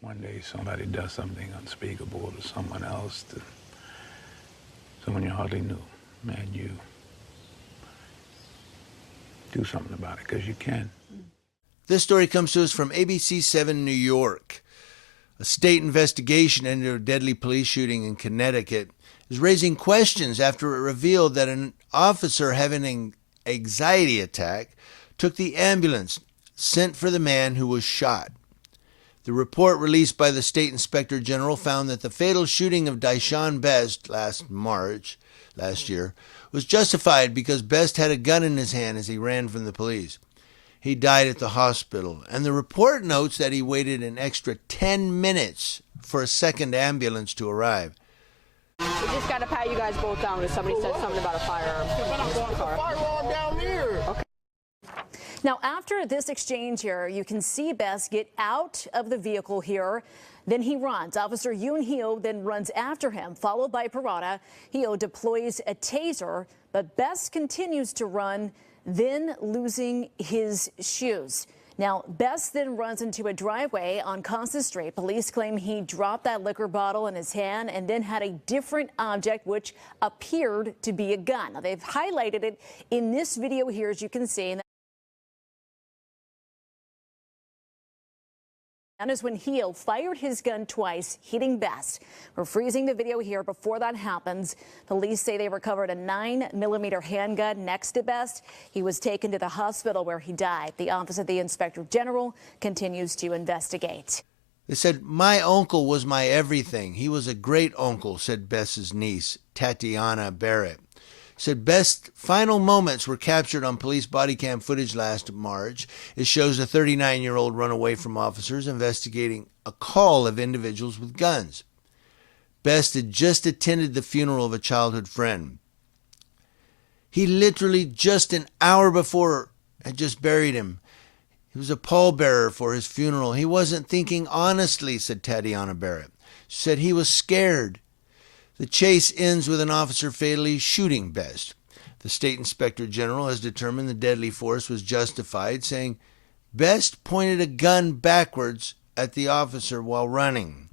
One day somebody does something unspeakable to someone else, to someone you hardly knew, and you do something about it, because you can. This story comes to us from ABC 7 New York. A state investigation into a deadly police shooting in Connecticut is raising questions after it revealed that an officer having an anxiety attack took the ambulance sent for the man who was shot. The report released by the State Inspector General found that the fatal shooting of Dyshawn Best last year, was justified because Best had a gun in his hand as he ran from the police. He died at the hospital, and the report notes that he waited an extra 10 minutes for a second ambulance to arrive. We just got to pat you guys both down because somebody said something about a firearm. Firearm down here. Okay. Now, after this exchange here, you can see Best get out of the vehicle here. Then he runs. Officer Yoon Hyo then runs after him, followed by Parada. Hyo deploys a taser, but Best continues to run, then losing his shoes. Now, Best then runs into a driveway on Constance Street. Police claim he dropped that liquor bottle in his hand and then had a different object, which appeared to be a gun. Now, they've highlighted it in this video here, as you can see. That is when Hyo fired his gun twice, hitting Best. We're freezing the video here before that happens. Police say they recovered a 9mm handgun next to Best. He was taken to the hospital where he died. The Office of the Inspector General continues to investigate. They said, "My uncle was my everything. He was a great uncle," said Best's niece, Tatiana Barrett. Said Best's final moments were captured on police body cam footage last March. It shows a 39-year-old run away from officers investigating a call of individuals with guns. Best had just attended the funeral of a childhood friend. He literally just an hour before had just buried him. He was a pallbearer for his funeral. He wasn't thinking honestly, said Tatiana Barrett. She said he was scared. The chase ends with an officer fatally shooting Best. The State Inspector General has determined the deadly force was justified, saying Best pointed a gun backwards at the officer while running.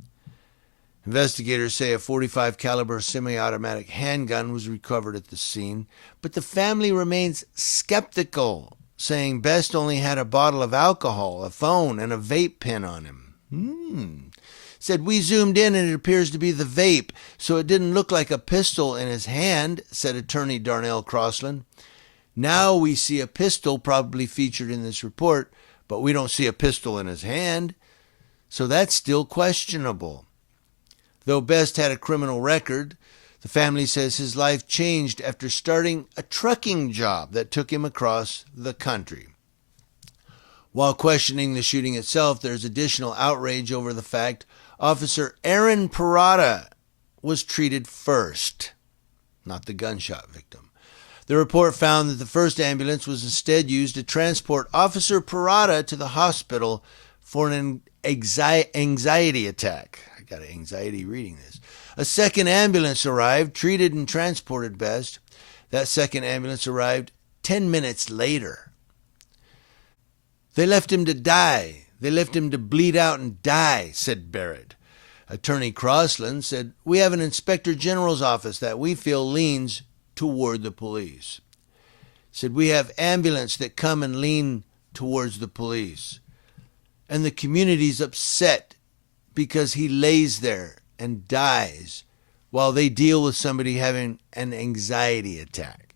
Investigators say a .45 caliber semi-automatic handgun was recovered at the scene, but the family remains skeptical, saying Best only had a bottle of alcohol, a phone, and a vape pen on him. Said, "We zoomed in and it appears to be the vape, so it didn't look like a pistol in his hand," said attorney Darnell Crossland. "Now we see a pistol probably featured in this report, but we don't see a pistol in his hand, so that's still questionable." Though Best had a criminal record, the family says his life changed after starting a trucking job that took him across the country. While questioning the shooting itself, there's additional outrage over the fact Officer Aaron Parada was treated first, not the gunshot victim. The report found that the first ambulance was instead used to transport Officer Parada to the hospital for an anxiety attack. I got anxiety reading this. A second ambulance arrived, treated and transported Best. That second ambulance arrived 10 minutes later. They left him to die. They left him to bleed out and die, said Barrett. Attorney Crossland said, "We have an Inspector General's office that we feel leans toward the police." Said, "We have ambulance that come and lean towards the police. And the community's upset because he lays there and dies while they deal with somebody having an anxiety attack.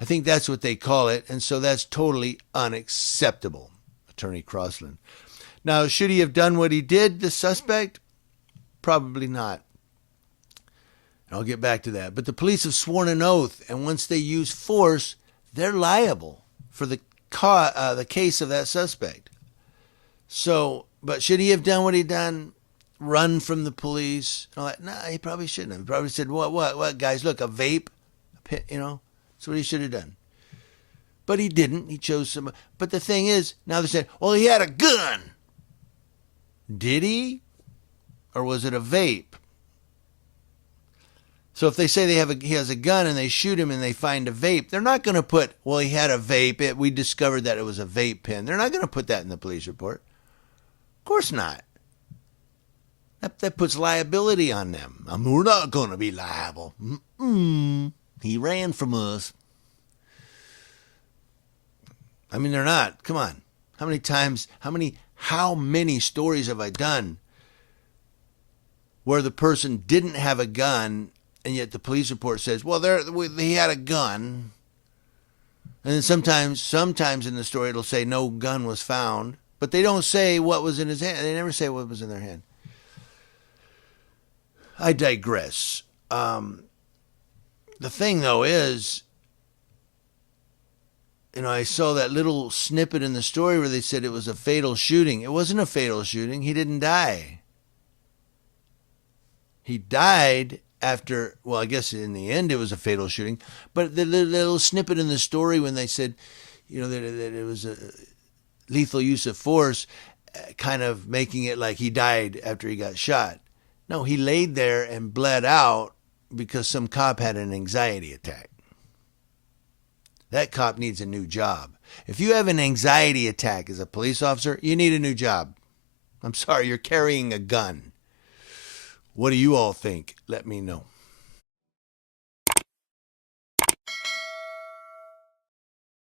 I think that's what they call it, and so that's totally unacceptable." Attorney Crossland. Now, should he have done what he did, the suspect? Probably not. And I'll get back to that. But the police have sworn an oath, and once they use force, they're liable for the case of that suspect. So, but should he have done what he done? Run from the police? No, he probably shouldn't have. He probably said, what, guys, look, a vape? That's what he should have done. But he didn't. He chose some. But the thing is, now they're saying, well, he had a gun. Did he? Or was it a vape? So if they say he has a gun and they shoot him and they find a vape, they're not going to put, well, he had a vape. We discovered that it was a vape pen. They're not going to put that in the police report. Of course not. That puts liability on them. We're not going to be liable. He ran from us. I mean, they're not. Come on. How many stories have I done where the person didn't have a gun and yet the police report says, well, he had a gun. And then sometimes in the story it'll say no gun was found, but they don't say what was in his hand. They never say what was in their hand. I digress. The thing, though, is, I saw that little snippet in the story where they said it was a fatal shooting. It wasn't a fatal shooting. He didn't die. He died after, well, I guess in the end it was a fatal shooting. But the little snippet in the story when they said, that it was a lethal use of force, kind of making it like he died after he got shot. No, he laid there and bled out because some cop had an anxiety attack. That cop needs a new job. If you have an anxiety attack as a police officer, you need a new job. I'm sorry, you're carrying a gun. What do you all think? Let me know.